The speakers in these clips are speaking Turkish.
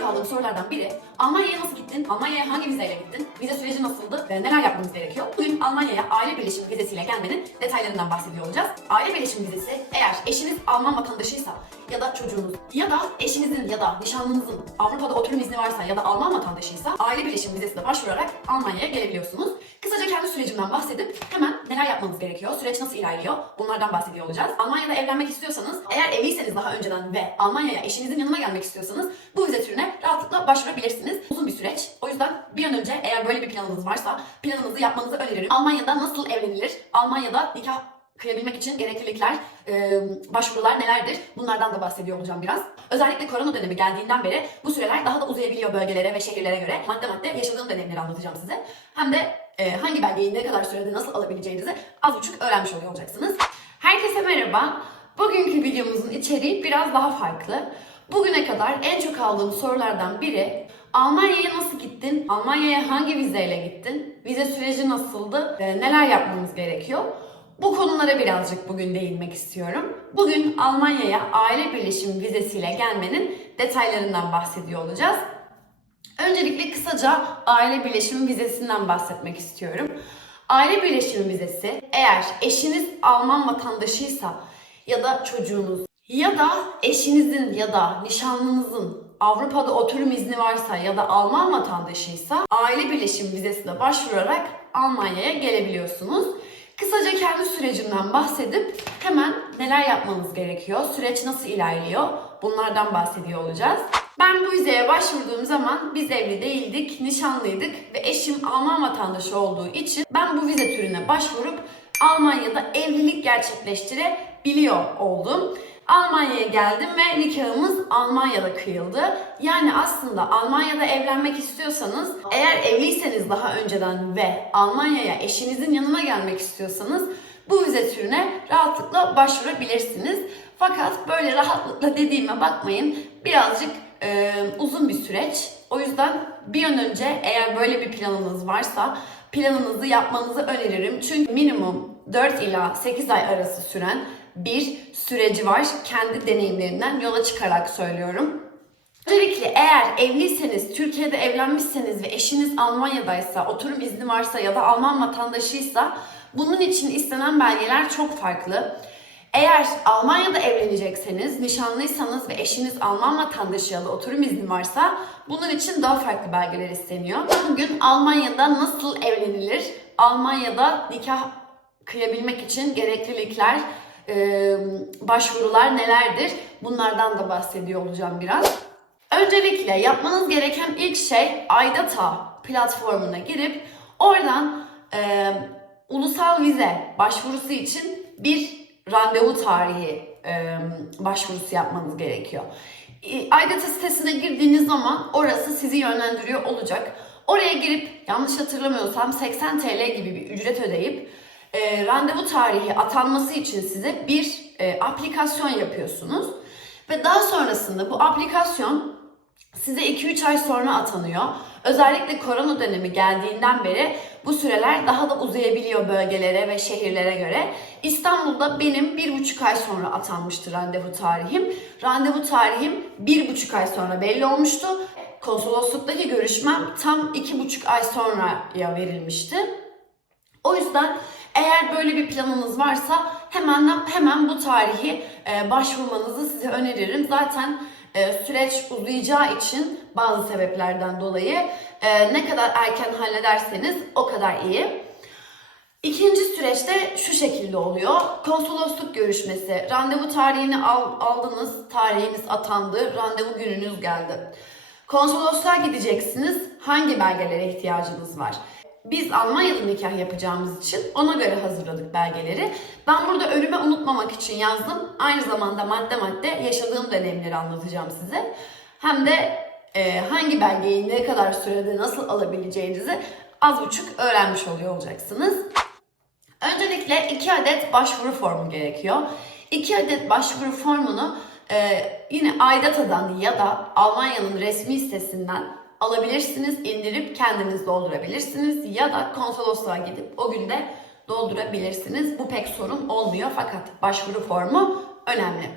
en çok sorulardan biri Almanya'ya nasıl gittin? Almanya'ya hangi vizeyle gittin? Vize süreci nasıldı? Ve neler yapmamız gerekiyor? Bugün Almanya'ya aile birleşim vizesiyle gelmenin detaylarından bahsediyor olacağız. Aile birleşim vizesi eğer eşiniz Alman vatandaşıysa ya da çocuğunuz ya da eşinizin ya da nişanlınızın Avrupa'da oturum izni varsa ya da Alman vatandaşıysa aile birleşim vizesine başvurarak Almanya'ya gelebiliyorsunuz. Kısaca kendi sürecimden bahsedip hemen neler yapmanız gerekiyor, süreç nasıl ilerliyor bunlardan bahsediyor olacağız. Almanya'da evlenmek istiyorsanız, eğer evliyseniz daha önceden ve Almanya'ya eşinizin yanına gelmek istiyorsanız bu vize türüne rahatlıkla başvurabilirsiniz. Uzun bir süreç. O yüzden bir an önce eğer böyle bir planınız varsa planınızı yapmanızı öneririm. Almanya'da nasıl evlenilir? Almanya'da nikah kıyabilmek için gereklilikler, e, başvurular nelerdir? Bunlardan da bahsediyor olacağım biraz. Özellikle korona dönemi geldiğinden beri bu süreler daha da uzayabiliyor bölgelere ve şehirlere göre. Madde madde yaşadığım dönemleri anlatacağım size. Hem de e, hangi belgeyi ne kadar sürede nasıl alabileceğinizi az buçuk öğrenmiş oluyor olacaksınız. Herkese merhaba. Bugünkü videomuzun içeriği biraz daha farklı. Bugüne kadar en çok aldığım sorulardan biri Almanya'ya nasıl gittin? Almanya'ya hangi vizeyle gittin? Vize süreci nasıldı? E, neler yapmamız gerekiyor? Bu konulara birazcık bugün değinmek istiyorum. Bugün Almanya'ya aile birleşimi vizesiyle gelmenin detaylarından bahsediyor olacağız. Öncelikle kısaca aile birleşimi vizesinden bahsetmek istiyorum. Aile birleşimi vizesi eğer eşiniz Alman vatandaşıysa ya da çocuğunuz ya da eşinizin ya da nişanlınızın Avrupa'da oturum izni varsa ya da Alman vatandaşıysa aile birleşim vizesine başvurarak Almanya'ya gelebiliyorsunuz. Kısaca kendi sürecimden bahsedip hemen neler yapmanız gerekiyor, süreç nasıl ilerliyor bunlardan bahsediyor olacağız. Ben bu vizeye başvurduğum zaman biz evli değildik, nişanlıydık ve eşim Alman vatandaşı olduğu için ben bu vize türüne başvurup Almanya'da evlilik gerçekleştirebiliyor oldum. Almanya'ya geldim ve nikahımız Almanya'da kıyıldı. Yani aslında Almanya'da evlenmek istiyorsanız, eğer evliyseniz daha önceden ve Almanya'ya eşinizin yanına gelmek istiyorsanız bu vize türüne rahatlıkla başvurabilirsiniz. Fakat böyle rahatlıkla dediğime bakmayın. Birazcık e, uzun bir süreç. O yüzden bir an önce eğer böyle bir planınız varsa planınızı yapmanızı öneririm. Çünkü minimum 4 ila 8 ay arası süren bir süreci var. Kendi deneyimlerimden yola çıkarak söylüyorum. Öncelikle eğer evliyseniz, Türkiye'de evlenmişseniz ve eşiniz Almanya'daysa, oturum izni varsa ya da Alman vatandaşıysa bunun için istenen belgeler çok farklı. Eğer Almanya'da evlenecekseniz, nişanlıysanız ve eşiniz Alman vatandaşı oturum izni varsa bunun için daha farklı belgeler isteniyor. Bugün Almanya'da nasıl evlenilir? Almanya'da nikah kıyabilmek için gereklilikler, e, başvurular nelerdir? Bunlardan da bahsediyor olacağım biraz. Öncelikle yapmanız gereken ilk şey Aydata platformuna girip oradan e, ulusal vize başvurusu için bir randevu tarihi e, başvurusu yapmanız gerekiyor. Aydata sitesine girdiğiniz zaman orası sizi yönlendiriyor olacak. Oraya girip yanlış hatırlamıyorsam 80 TL gibi bir ücret ödeyip e, randevu tarihi atanması için size bir e, aplikasyon yapıyorsunuz. Ve daha sonrasında bu aplikasyon size 2-3 ay sonra atanıyor. Özellikle korona dönemi geldiğinden beri bu süreler daha da uzayabiliyor bölgelere ve şehirlere göre. İstanbul'da benim bir buçuk ay sonra atanmıştı randevu tarihim. Randevu tarihim bir buçuk ay sonra belli olmuştu. Konsolosluktaki görüşmem tam iki buçuk ay sonraya verilmişti. O yüzden eğer böyle bir planınız varsa hemen hemen bu tarihi e, başvurmanızı size öneririm. Zaten süreç uzayacağı için bazı sebeplerden dolayı e, ne kadar erken hallederseniz o kadar iyi. İkinci süreçte şu şekilde oluyor. Konsolosluk görüşmesi. Randevu tarihini al, aldınız, tarihiniz atandı, randevu gününüz geldi. Konsolosluğa gideceksiniz. Hangi belgelere ihtiyacınız var? Biz Almanya'da nikah yapacağımız için ona göre hazırladık belgeleri. Ben burada önüme unutmamak için yazdım. Aynı zamanda madde madde yaşadığım dönemleri anlatacağım size. Hem de e, hangi belgeyi ne kadar sürede nasıl alabileceğinizi az buçuk öğrenmiş oluyor olacaksınız. Öncelikle iki adet başvuru formu gerekiyor. İki adet başvuru formunu e, yine Aydata'dan ya da Almanya'nın resmi sitesinden alabilirsiniz, indirip kendiniz doldurabilirsiniz ya da konsolosluğa gidip o günde doldurabilirsiniz. Bu pek sorun olmuyor fakat başvuru formu önemli.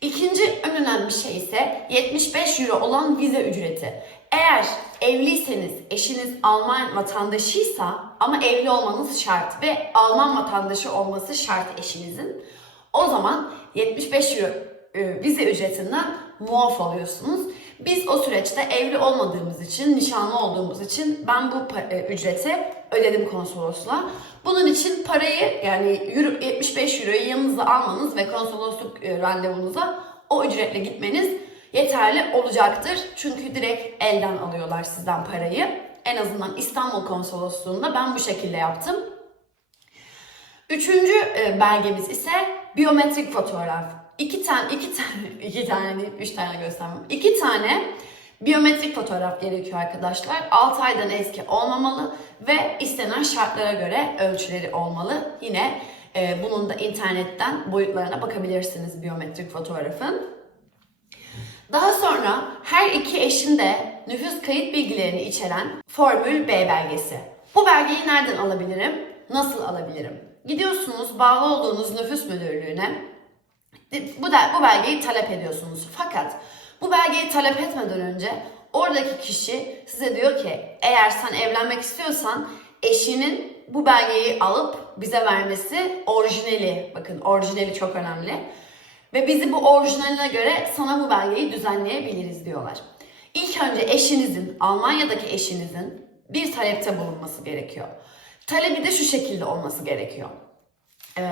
İkinci en önemli şey ise 75 euro olan vize ücreti. Eğer evliyseniz, eşiniz Alman vatandaşıysa ama evli olmanız şart ve Alman vatandaşı olması şart eşinizin. O zaman 75 euro e, vize ücretinden muaf oluyorsunuz. Biz o süreçte evli olmadığımız için, nişanlı olduğumuz için ben bu e, ücreti ödedim konsolosluğa. Bunun için parayı yani euro- 75 euroyu yanınıza almanız ve konsolosluk e, randevunuza o ücretle gitmeniz yeterli olacaktır. Çünkü direkt elden alıyorlar sizden parayı. En azından İstanbul konsolosluğunda ben bu şekilde yaptım. Üçüncü e, belgemiz ise biyometrik fotoğraf. İki tane, iki tane, iki tane değil, üç tane göstermem. İki tane biyometrik fotoğraf gerekiyor arkadaşlar. 6 aydan eski olmamalı ve istenen şartlara göre ölçüleri olmalı. Yine e, bunun da internetten boyutlarına bakabilirsiniz biyometrik fotoğrafın. Daha sonra her iki eşin de nüfus kayıt bilgilerini içeren Formül B belgesi. Bu belgeyi nereden alabilirim? Nasıl alabilirim? Gidiyorsunuz bağlı olduğunuz nüfus müdürlüğüne. Bu, da, bu belgeyi talep ediyorsunuz. Fakat bu belgeyi talep etmeden önce oradaki kişi size diyor ki eğer sen evlenmek istiyorsan eşinin bu belgeyi alıp bize vermesi orijinali. Bakın orijinali çok önemli. Ve bizi bu orijinaline göre sana bu belgeyi düzenleyebiliriz diyorlar. İlk önce eşinizin, Almanya'daki eşinizin bir talepte bulunması gerekiyor. Talebi de şu şekilde olması gerekiyor. Ee,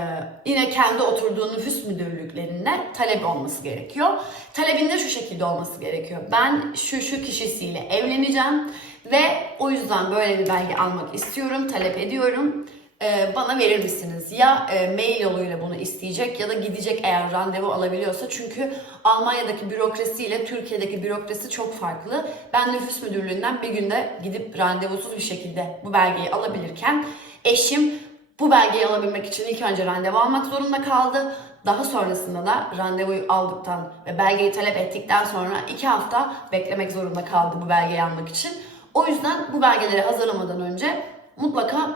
yine kendi oturduğu nüfus müdürlüklerinde talep olması gerekiyor. Talebinde şu şekilde olması gerekiyor. Ben şu şu kişisiyle evleneceğim ve o yüzden böyle bir belge almak istiyorum, talep ediyorum. Ee, bana verir misiniz? Ya e, mail yoluyla bunu isteyecek ya da gidecek eğer randevu alabiliyorsa. Çünkü Almanya'daki bürokrasi ile Türkiye'deki bürokrasi çok farklı. Ben nüfus müdürlüğünden bir günde gidip randevusuz bir şekilde bu belgeyi alabilirken eşim bu belgeyi alabilmek için ilk önce randevu almak zorunda kaldı. Daha sonrasında da randevuyu aldıktan ve belgeyi talep ettikten sonra iki hafta beklemek zorunda kaldı bu belgeyi almak için. O yüzden bu belgeleri hazırlamadan önce mutlaka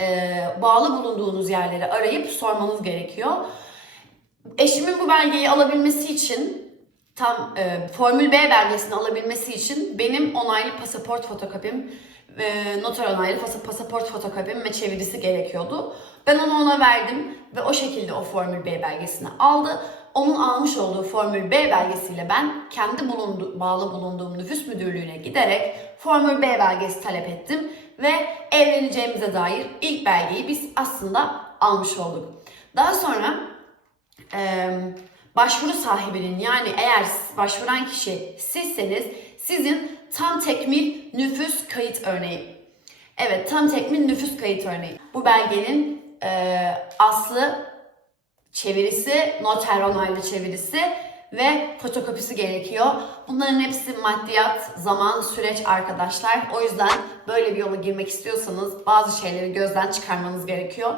e, bağlı bulunduğunuz yerleri arayıp sormanız gerekiyor. Eşimin bu belgeyi alabilmesi için tam e, Formül B belgesini alabilmesi için benim onaylı pasaport fotokopim, e, noter onaylı pas- pasaport fotokopim ve çevirisi gerekiyordu. Ben onu ona verdim ve o şekilde o Formül B belgesini aldı. Onun almış olduğu Formül B belgesiyle ben kendi bulundu, bağlı bulunduğum nüfus müdürlüğüne giderek Formül B belgesi talep ettim ve evleneceğimize dair ilk belgeyi biz aslında almış olduk. Daha sonra e, başvuru sahibinin yani eğer başvuran kişi sizseniz sizin tam tekmil nüfus kayıt örneği. Evet tam tekmil nüfus kayıt örneği. Bu belgenin e, aslı çevirisi, noter onaylı çevirisi ve fotokopisi gerekiyor. Bunların hepsi maddiyat, zaman, süreç arkadaşlar. O yüzden böyle bir yola girmek istiyorsanız bazı şeyleri gözden çıkarmanız gerekiyor.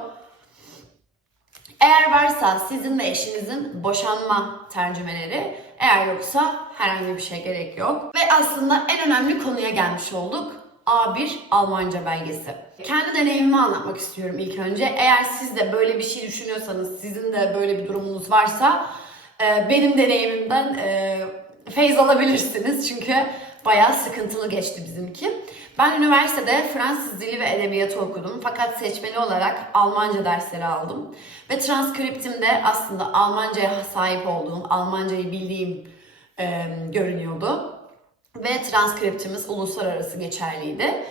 Eğer varsa sizin ve eşinizin boşanma tercümeleri, eğer yoksa herhangi bir şey gerek yok. Ve aslında en önemli konuya gelmiş olduk. A1 Almanca belgesi. Kendi deneyimimi anlatmak istiyorum ilk önce. Eğer siz de böyle bir şey düşünüyorsanız, sizin de böyle bir durumunuz varsa e, benim deneyimimden e, feyz alabilirsiniz. Çünkü bayağı sıkıntılı geçti bizimki. Ben üniversitede Fransız dili ve edebiyatı okudum fakat seçmeli olarak Almanca dersleri aldım. Ve transkriptimde aslında Almanca'ya sahip olduğum, Almancayı bildiğim e, görünüyordu. Ve transkriptimiz uluslararası geçerliydi.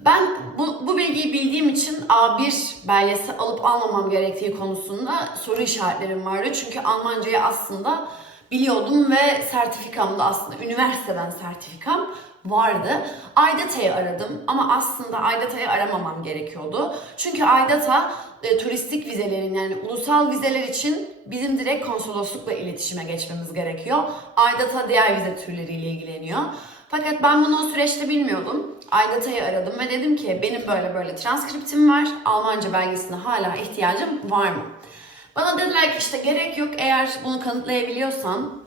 Ben bu, bu bilgiyi bildiğim için A1 belgesi alıp almamam gerektiği konusunda soru işaretlerim vardı. Çünkü Almancayı aslında biliyordum ve sertifikam da aslında üniversiteden sertifikam vardı. Aydata'yı aradım ama aslında Aydata'yı aramamam gerekiyordu. Çünkü Aydata e, turistik vizelerin yani ulusal vizeler için bizim direkt konsoloslukla iletişime geçmemiz gerekiyor. Aydata diğer vize türleriyle ilgileniyor. Fakat ben bunu o süreçte bilmiyordum. Aydata'yı aradım ve dedim ki benim böyle böyle transkriptim var. Almanca belgesine hala ihtiyacım var mı? Bana dediler ki işte gerek yok eğer bunu kanıtlayabiliyorsan,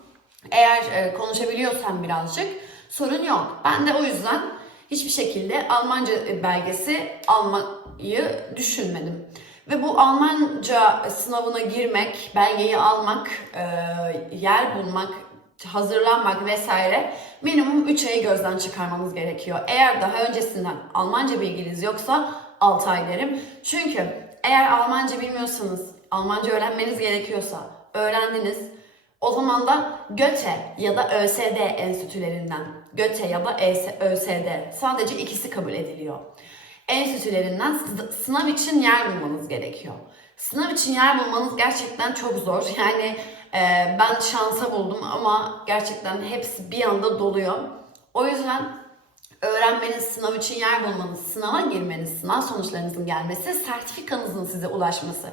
eğer e, konuşabiliyorsan birazcık sorun yok. Ben de o yüzden hiçbir şekilde Almanca belgesi almayı düşünmedim. Ve bu Almanca sınavına girmek, belgeyi almak, e, yer bulmak, hazırlanmak vesaire minimum 3 ayı gözden çıkarmanız gerekiyor. Eğer daha öncesinden Almanca bilginiz yoksa 6 ay derim. Çünkü eğer Almanca bilmiyorsanız, Almanca öğrenmeniz gerekiyorsa öğrendiniz. O zaman da Göte ya da ÖSD enstitülerinden, Göte ya da ES ÖSD sadece ikisi kabul ediliyor. Enstitülerinden sı- sınav için yer bulmanız gerekiyor. Sınav için yer bulmanız gerçekten çok zor. Yani e, ben şansa buldum ama gerçekten hepsi bir anda doluyor. O yüzden öğrenmeniz, sınav için yer bulmanız, sınava girmeniz, sınav sonuçlarınızın gelmesi, sertifikanızın size ulaşması.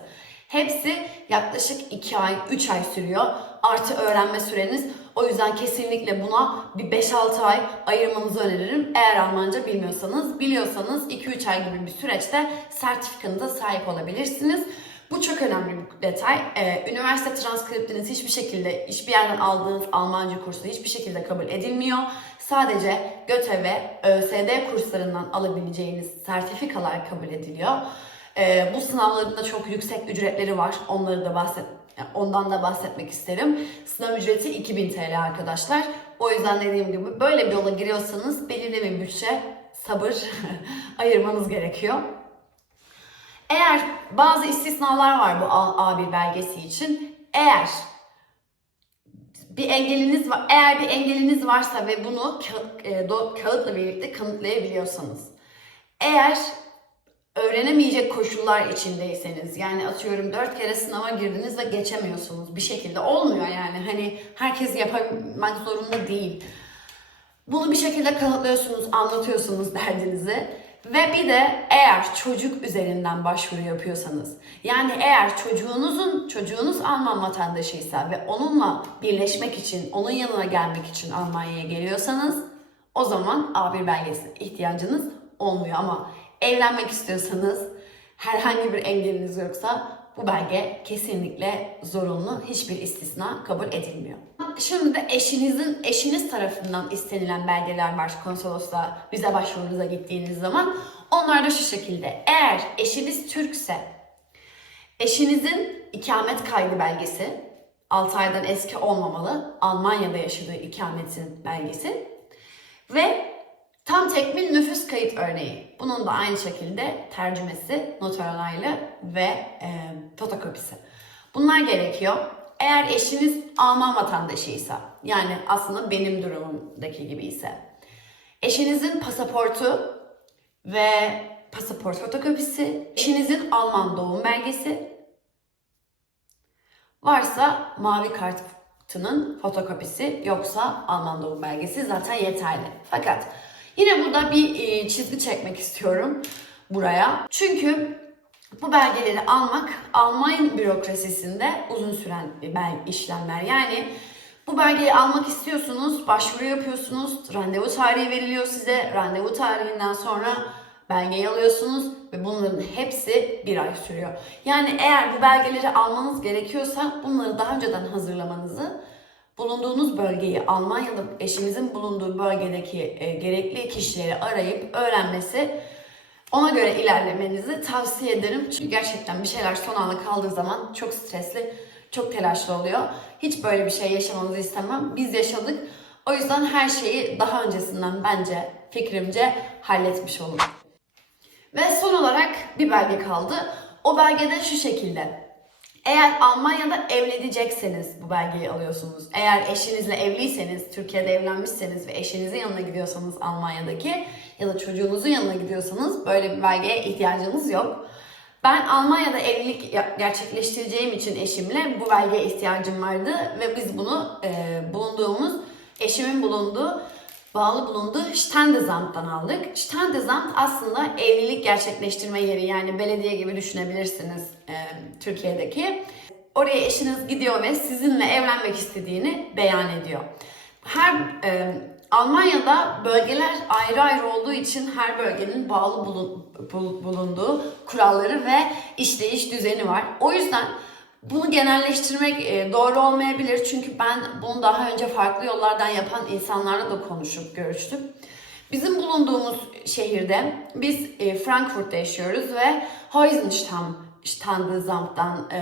Hepsi yaklaşık 2 ay, 3 ay sürüyor. Artı öğrenme süreniz. O yüzden kesinlikle buna bir 5-6 ay ayırmanızı öneririm. Eğer Almanca bilmiyorsanız, biliyorsanız 2-3 ay gibi bir süreçte sertifikanıza sahip olabilirsiniz. Bu çok önemli bir detay. Ee, üniversite transkriptiniz hiçbir şekilde, hiçbir yerden aldığınız Almanca kursu hiçbir şekilde kabul edilmiyor. Sadece GÖTE ve ÖSD kurslarından alabileceğiniz sertifikalar kabul ediliyor. Ee, bu sınavların çok yüksek ücretleri var. Onları da bahset ondan da bahsetmek isterim. Sınav ücreti 2000 TL arkadaşlar. O yüzden dediğim gibi böyle bir yola giriyorsanız belirli bir bütçe, sabır ayırmanız gerekiyor. Eğer bazı istisnalar var bu A- A1 belgesi için. Eğer bir engeliniz var, eğer bir engeliniz varsa ve bunu e, kağıtla birlikte kanıtlayabiliyorsanız. Eğer öğrenemeyecek koşullar içindeyseniz yani atıyorum dört kere sınava girdiniz ve geçemiyorsunuz bir şekilde olmuyor yani hani herkes yapmak zorunda değil. Bunu bir şekilde kanıtlıyorsunuz, anlatıyorsunuz derdinizi. Ve bir de eğer çocuk üzerinden başvuru yapıyorsanız, yani eğer çocuğunuzun, çocuğunuz Alman vatandaşıysa ve onunla birleşmek için, onun yanına gelmek için Almanya'ya geliyorsanız, o zaman A1 belgesine ihtiyacınız olmuyor. Ama evlenmek istiyorsanız, herhangi bir engeliniz yoksa bu belge kesinlikle zorunlu, hiçbir istisna kabul edilmiyor. Şimdi de eşinizin, eşiniz tarafından istenilen belgeler var konsolosluğa, vize başvurunuza gittiğiniz zaman. Onlar da şu şekilde, eğer eşiniz Türkse, eşinizin ikamet kaydı belgesi, 6 aydan eski olmamalı, Almanya'da yaşadığı ikametin belgesi ve Tam tekmil nüfus kayıt örneği. Bunun da aynı şekilde tercümesi, noter onaylı ve e, fotokopisi. Bunlar gerekiyor. Eğer eşiniz Alman vatandaşıysa, yani aslında benim durumumdaki gibi ise, eşinizin pasaportu ve pasaport fotokopisi, eşinizin Alman doğum belgesi, varsa mavi kartının fotokopisi yoksa Alman doğum belgesi zaten yeterli. Fakat Yine burada bir e, çizgi çekmek istiyorum buraya. Çünkü bu belgeleri almak Alman bürokrasisinde uzun süren bel- işlemler. Yani bu belgeyi almak istiyorsunuz, başvuru yapıyorsunuz, randevu tarihi veriliyor size. Randevu tarihinden sonra belgeyi alıyorsunuz ve bunların hepsi bir ay sürüyor. Yani eğer bu belgeleri almanız gerekiyorsa bunları daha önceden hazırlamanızı bulunduğunuz bölgeyi Almanya'da eşinizin bulunduğu bölgedeki e, gerekli kişileri arayıp öğrenmesi ona göre ilerlemenizi tavsiye ederim. Çünkü gerçekten bir şeyler son anda kaldığı zaman çok stresli, çok telaşlı oluyor. Hiç böyle bir şey yaşamanızı istemem. Biz yaşadık. O yüzden her şeyi daha öncesinden bence fikrimce halletmiş olun. Ve son olarak bir belge kaldı. O belgede şu şekilde. Eğer Almanya'da evlenecekseniz bu belgeyi alıyorsunuz. Eğer eşinizle evliyseniz, Türkiye'de evlenmişseniz ve eşinizin yanına gidiyorsanız Almanya'daki ya da çocuğunuzun yanına gidiyorsanız böyle bir belgeye ihtiyacınız yok. Ben Almanya'da evlilik gerçekleştireceğim için eşimle bu belgeye ihtiyacım vardı ve biz bunu e, bulunduğumuz, eşimin bulunduğu bağlı bulunduğu Standesamt'tan aldık. Standesamt aslında evlilik gerçekleştirme yeri yani belediye gibi düşünebilirsiniz e, Türkiye'deki. Oraya eşiniz gidiyor ve sizinle evlenmek istediğini beyan ediyor. Her e, Almanya'da bölgeler ayrı ayrı olduğu için her bölgenin bağlı bulun- bul- bulunduğu kuralları ve işleyiş düzeni var. O yüzden bunu genelleştirmek e, doğru olmayabilir çünkü ben bunu daha önce farklı yollardan yapan insanlarla da konuşup görüştüm. Bizim bulunduğumuz şehirde biz e, Frankfurt'ta yaşıyoruz ve Heusenstamm işte Tanrı e,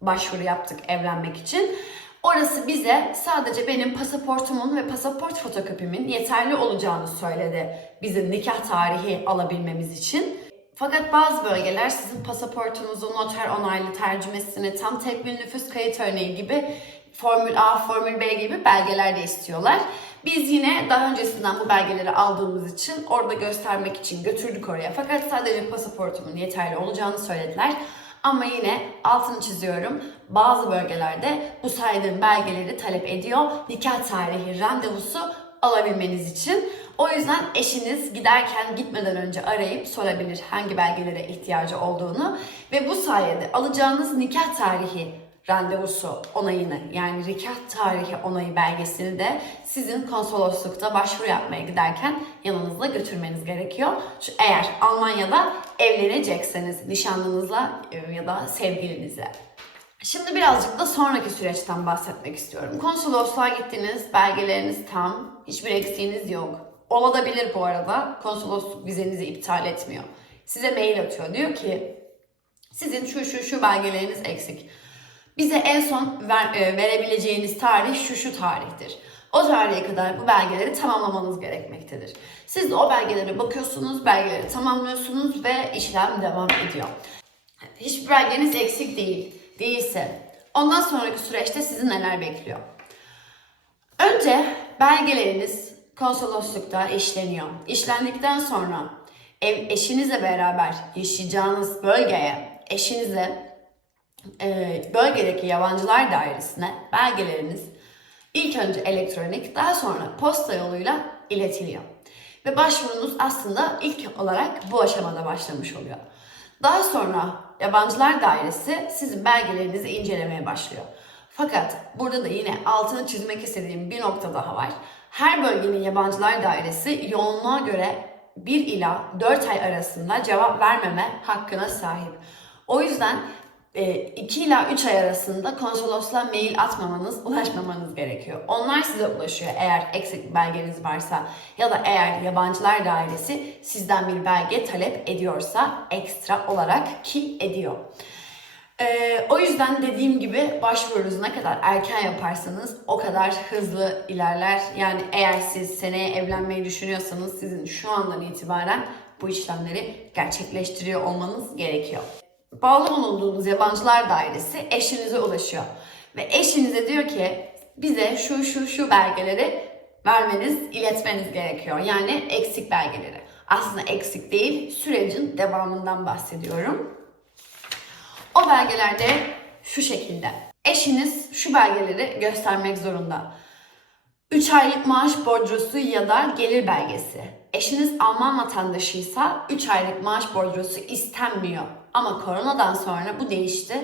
başvuru yaptık evlenmek için. Orası bize sadece benim pasaportumun ve pasaport fotokopimin yeterli olacağını söyledi bizim nikah tarihi alabilmemiz için. Fakat bazı bölgeler sizin pasaportunuzun noter onaylı tercümesini, tam tekmil nüfus kayıt örneği gibi Formül A, Formül B gibi belgeler de istiyorlar. Biz yine daha öncesinden bu belgeleri aldığımız için orada göstermek için götürdük oraya. Fakat sadece pasaportumun yeterli olacağını söylediler. Ama yine altını çiziyorum. Bazı bölgelerde bu saydığım belgeleri talep ediyor. Nikah tarihi randevusu alabilmeniz için. O yüzden eşiniz giderken gitmeden önce arayıp sorabilir hangi belgelere ihtiyacı olduğunu ve bu sayede alacağınız nikah tarihi randevusu onayını yani nikah tarihi onayı belgesini de sizin konsoloslukta başvuru yapmaya giderken yanınızda götürmeniz gerekiyor. Şu eğer Almanya'da evlenecekseniz nişanlınızla e, ya da sevgilinizle. Şimdi birazcık da sonraki süreçten bahsetmek istiyorum. Konsolosluğa gittiniz, belgeleriniz tam, hiçbir eksiğiniz yok. Olabilir bu arada. Konsolosluk vizenizi iptal etmiyor. Size mail atıyor. Diyor ki sizin şu şu şu belgeleriniz eksik. Bize en son ver, e, verebileceğiniz tarih şu şu tarihtir. O tarihe kadar bu belgeleri tamamlamanız gerekmektedir. Siz de o belgelere bakıyorsunuz, belgeleri tamamlıyorsunuz ve işlem devam ediyor. Hiçbir belgeniz eksik değil, değilse ondan sonraki süreçte sizi neler bekliyor? Önce belgeleriniz konsoloslukta işleniyor. İşlendikten sonra ev eşinizle beraber yaşayacağınız bölgeye, eşinize e, bölgedeki yabancılar dairesine belgeleriniz ilk önce elektronik daha sonra posta yoluyla iletiliyor. Ve başvurunuz aslında ilk olarak bu aşamada başlamış oluyor. Daha sonra yabancılar dairesi sizin belgelerinizi incelemeye başlıyor. Fakat burada da yine altını çizmek istediğim bir nokta daha var. Her bölgenin yabancılar dairesi yoğunluğa göre 1 ila 4 ay arasında cevap vermeme hakkına sahip. O yüzden 2 ila 3 ay arasında konsolosluğa mail atmamanız, ulaşmamanız gerekiyor. Onlar size ulaşıyor eğer eksik belgeniz varsa ya da eğer yabancılar dairesi sizden bir belge talep ediyorsa ekstra olarak ki ediyor. Ee, o yüzden dediğim gibi başvurunuzu ne kadar erken yaparsanız o kadar hızlı ilerler. Yani eğer siz seneye evlenmeyi düşünüyorsanız sizin şu andan itibaren bu işlemleri gerçekleştiriyor olmanız gerekiyor. Bağlı bulunduğunuz yabancılar dairesi eşinize ulaşıyor. Ve eşinize diyor ki bize şu şu şu belgeleri vermeniz, iletmeniz gerekiyor. Yani eksik belgeleri. Aslında eksik değil, sürecin devamından bahsediyorum. O belgelerde şu şekilde. Eşiniz şu belgeleri göstermek zorunda. 3 aylık maaş borcusu ya da gelir belgesi. Eşiniz Alman vatandaşıysa 3 aylık maaş borcusu istenmiyor. Ama koronadan sonra bu değişti.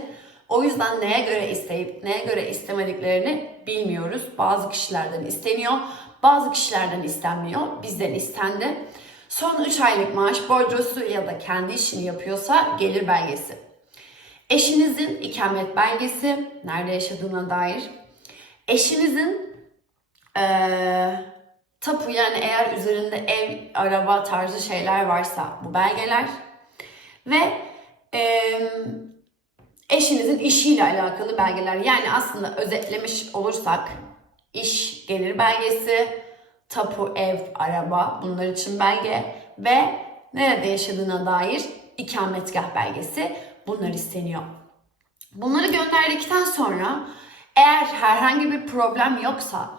O yüzden neye göre isteyip neye göre istemediklerini bilmiyoruz. Bazı kişilerden isteniyor, bazı kişilerden istenmiyor. Bizden istendi. Son 3 aylık maaş borcusu ya da kendi işini yapıyorsa gelir belgesi. Eşinizin ikamet belgesi, nerede yaşadığına dair. Eşinizin ee, tapu yani eğer üzerinde ev, araba tarzı şeyler varsa bu belgeler. Ve e, eşinizin işiyle alakalı belgeler. Yani aslında özetlemiş olursak iş gelir belgesi, tapu, ev, araba bunlar için belge ve nerede yaşadığına dair ikametgah belgesi bunlar isteniyor. Bunları gönderdikten sonra eğer herhangi bir problem yoksa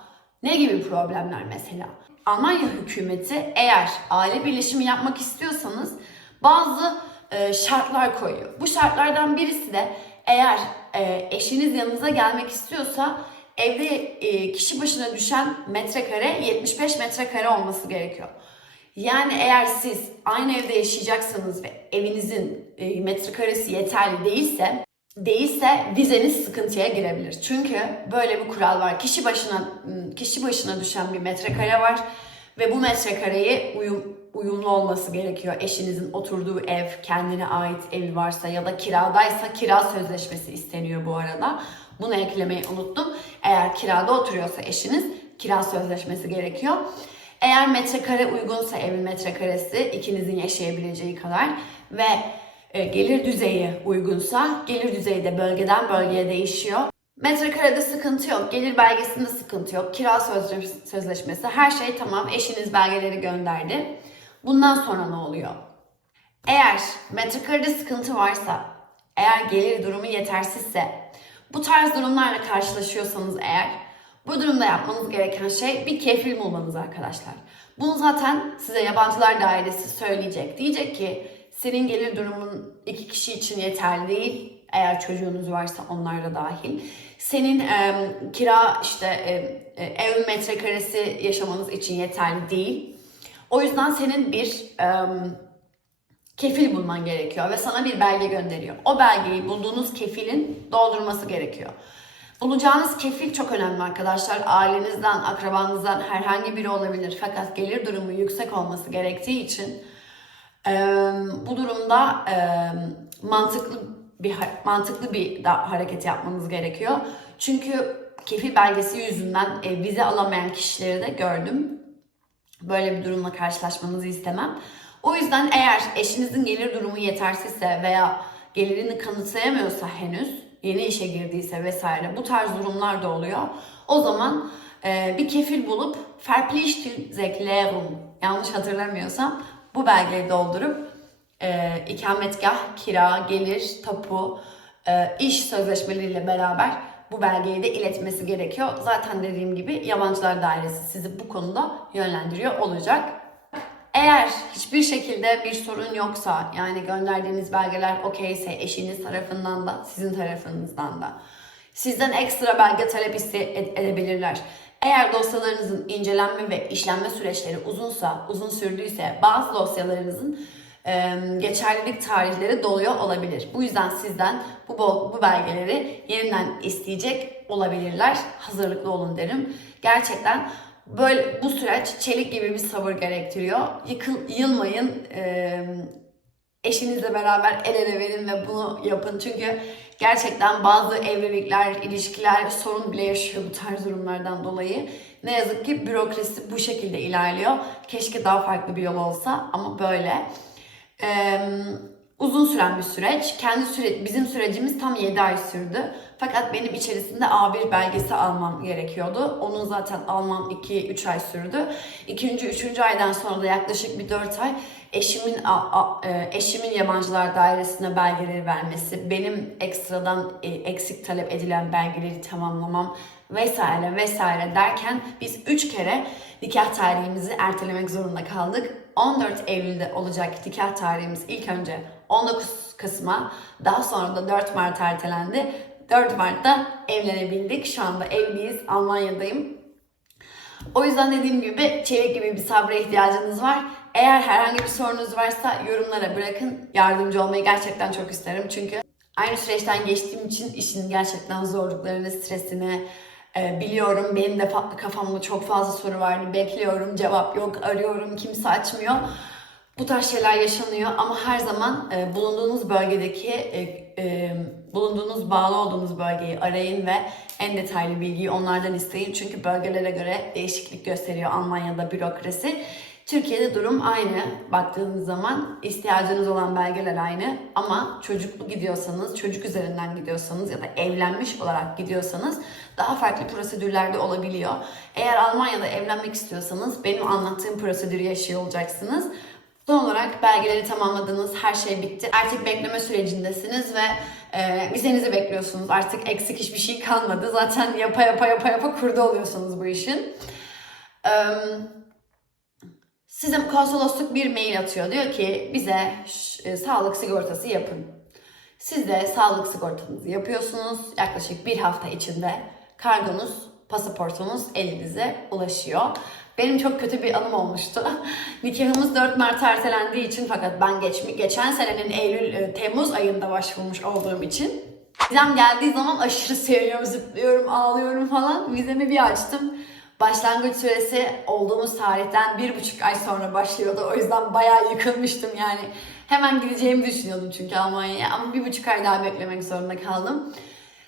ne gibi problemler mesela? Almanya hükümeti eğer aile birleşimi yapmak istiyorsanız bazı e, şartlar koyuyor. Bu şartlardan birisi de eğer e, eşiniz yanınıza gelmek istiyorsa evde e, kişi başına düşen metrekare 75 metrekare olması gerekiyor. Yani eğer siz aynı evde yaşayacaksanız ve evinizin e, metrekaresi yeterli değilse değilse vizeniz sıkıntıya girebilir. Çünkü böyle bir kural var. Kişi başına kişi başına düşen bir metrekare var ve bu metrekareyi uyum, uyumlu olması gerekiyor. Eşinizin oturduğu ev, kendine ait evi varsa ya da kiradaysa kira sözleşmesi isteniyor bu arada. Bunu eklemeyi unuttum. Eğer kirada oturuyorsa eşiniz kira sözleşmesi gerekiyor. Eğer metrekare uygunsa evin metrekaresi ikinizin yaşayabileceği kadar ve e, gelir düzeyi uygunsa, gelir düzeyi de bölgeden bölgeye değişiyor. Metrekarede sıkıntı yok, gelir belgesinde sıkıntı yok, kira sözleş- sözleşmesi, her şey tamam, eşiniz belgeleri gönderdi. Bundan sonra ne oluyor? Eğer metrekarede sıkıntı varsa, eğer gelir durumu yetersizse, bu tarz durumlarla karşılaşıyorsanız eğer, bu durumda yapmanız gereken şey bir kefil bulmanız arkadaşlar. Bunu zaten size yabancılar dairesi söyleyecek. Diyecek ki senin gelir durumun iki kişi için yeterli değil. Eğer çocuğunuz varsa onlar da dahil. Senin e, kira işte e, e, ev metrekaresi yaşamanız için yeterli değil. O yüzden senin bir e, kefil bulman gerekiyor ve sana bir belge gönderiyor. O belgeyi bulduğunuz kefilin doldurması gerekiyor. Bulacağınız kefil çok önemli arkadaşlar. Ailenizden, akrabanızdan herhangi biri olabilir. Fakat gelir durumu yüksek olması gerektiği için e, bu durumda e, mantıklı bir mantıklı bir hareket yapmanız gerekiyor. Çünkü kefil belgesi yüzünden e, vize alamayan kişileri de gördüm. Böyle bir durumla karşılaşmanızı istemem. O yüzden eğer eşinizin gelir durumu yetersizse veya gelirini kanıtlayamıyorsa henüz, yeni işe girdiyse vesaire bu tarz durumlar da oluyor. O zaman e, bir kefil bulup Verpflichtungserklärung yanlış hatırlamıyorsam bu belgeyi doldurup e, ikametgah, kira, gelir, tapu, e, iş sözleşmeleriyle beraber bu belgeyi de iletmesi gerekiyor. Zaten dediğim gibi yabancılar dairesi sizi bu konuda yönlendiriyor olacak. Eğer hiçbir şekilde bir sorun yoksa yani gönderdiğiniz belgeler okeyse eşiniz tarafından da sizin tarafınızdan da sizden ekstra belge talep ed- edebilirler. Eğer dosyalarınızın incelenme ve işlenme süreçleri uzunsa, uzun sürdüyse bazı dosyalarınızın e, geçerlilik tarihleri doluyor olabilir. Bu yüzden sizden bu bu belgeleri yeniden isteyecek olabilirler. Hazırlıklı olun derim. Gerçekten böyle bu süreç çelik gibi bir sabır gerektiriyor. Yıkıl, yılmayın. E, eşinizle beraber el ele verin ve bunu yapın. Çünkü gerçekten bazı evlilikler, ilişkiler sorun bile yaşıyor bu tarz durumlardan dolayı. Ne yazık ki bürokrasi bu şekilde ilerliyor. Keşke daha farklı bir yol olsa ama böyle. Ee, uzun süren bir süreç. Kendi süre, bizim sürecimiz tam 7 ay sürdü. Fakat benim içerisinde A1 belgesi almam gerekiyordu. Onun zaten almam 2-3 ay sürdü. İkinci, üçüncü aydan sonra da yaklaşık bir 4 ay eşimin e, eşimin yabancılar dairesine belgeleri vermesi, benim ekstradan e, eksik talep edilen belgeleri tamamlamam vesaire vesaire derken biz 3 kere nikah tarihimizi ertelemek zorunda kaldık. 14 Eylül'de olacak nikah tarihimiz ilk önce 19 Kasım'a daha sonra da 4 Mart ertelendi. 4 Mart'ta evlenebildik. Şu anda evliyiz. Almanya'dayım. O yüzden dediğim gibi çelik gibi bir sabra ihtiyacınız var. Eğer herhangi bir sorunuz varsa yorumlara bırakın. Yardımcı olmayı gerçekten çok isterim. Çünkü aynı süreçten geçtiğim için işin gerçekten zorluklarını, stresini e, biliyorum. Benim de fa- kafamda çok fazla soru vardı. Bekliyorum, cevap yok, arıyorum, kimse açmıyor. Bu tarz şeyler yaşanıyor ama her zaman e, bulunduğunuz bölgedeki, e, e, bulunduğunuz bağlı olduğunuz bölgeyi arayın ve en detaylı bilgiyi onlardan isteyin. Çünkü bölgelere göre değişiklik gösteriyor Almanya'da bürokrasi. Türkiye'de durum aynı. Baktığınız zaman ihtiyacınız olan belgeler aynı ama çocuklu gidiyorsanız, çocuk üzerinden gidiyorsanız ya da evlenmiş olarak gidiyorsanız daha farklı prosedürlerde olabiliyor. Eğer Almanya'da evlenmek istiyorsanız benim anlattığım prosedürü yaşıyor olacaksınız. Son olarak belgeleri tamamladınız, her şey bitti. Artık bekleme sürecindesiniz ve e, vizenizi bekliyorsunuz. Artık eksik hiçbir şey kalmadı. Zaten yapa yapa yapa yapa kurdu oluyorsunuz bu işin. Eee Size konsolosluk bir mail atıyor. Diyor ki bize e, sağlık sigortası yapın. Siz de sağlık sigortanızı yapıyorsunuz. Yaklaşık bir hafta içinde kargonuz, pasaportunuz elinize ulaşıyor. Benim çok kötü bir anım olmuştu. Nikahımız 4 Mart ertelendiği için fakat ben geç, geçen senenin Eylül, e, Temmuz ayında başvurmuş olduğum için vizem geldiği zaman aşırı seviniyorum, zıplıyorum, ağlıyorum falan. Vizemi bir açtım. Başlangıç süresi olduğumuz tarihten bir buçuk ay sonra başlıyordu. O yüzden bayağı yıkılmıştım yani. Hemen gideceğimi düşünüyordum çünkü Almanya'ya ama bir buçuk ay daha beklemek zorunda kaldım.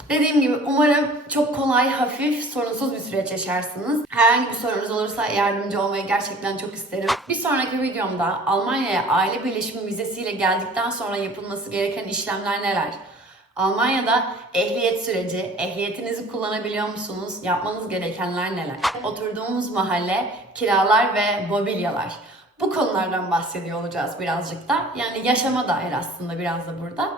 Dediğim gibi umarım çok kolay, hafif, sorunsuz bir süreç yaşarsınız. Herhangi bir sorunuz olursa yardımcı olmayı gerçekten çok isterim. Bir sonraki videomda Almanya'ya aile birleşimi vizesiyle geldikten sonra yapılması gereken işlemler neler? Almanya'da ehliyet süreci, ehliyetinizi kullanabiliyor musunuz? Yapmanız gerekenler neler? Oturduğumuz mahalle, kiralar ve mobilyalar. Bu konulardan bahsediyor olacağız birazcık da. Yani yaşama dair aslında biraz da burada.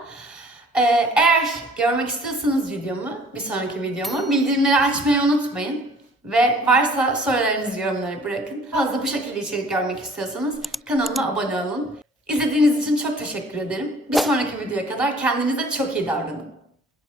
Ee, eğer görmek istiyorsanız videomu, bir sonraki videomu bildirimleri açmayı unutmayın. Ve varsa sorularınızı yorumlara bırakın. Fazla bu şekilde içerik görmek istiyorsanız kanalıma abone olun. İzlediğiniz için çok teşekkür ederim. Bir sonraki videoya kadar kendinize çok iyi davranın.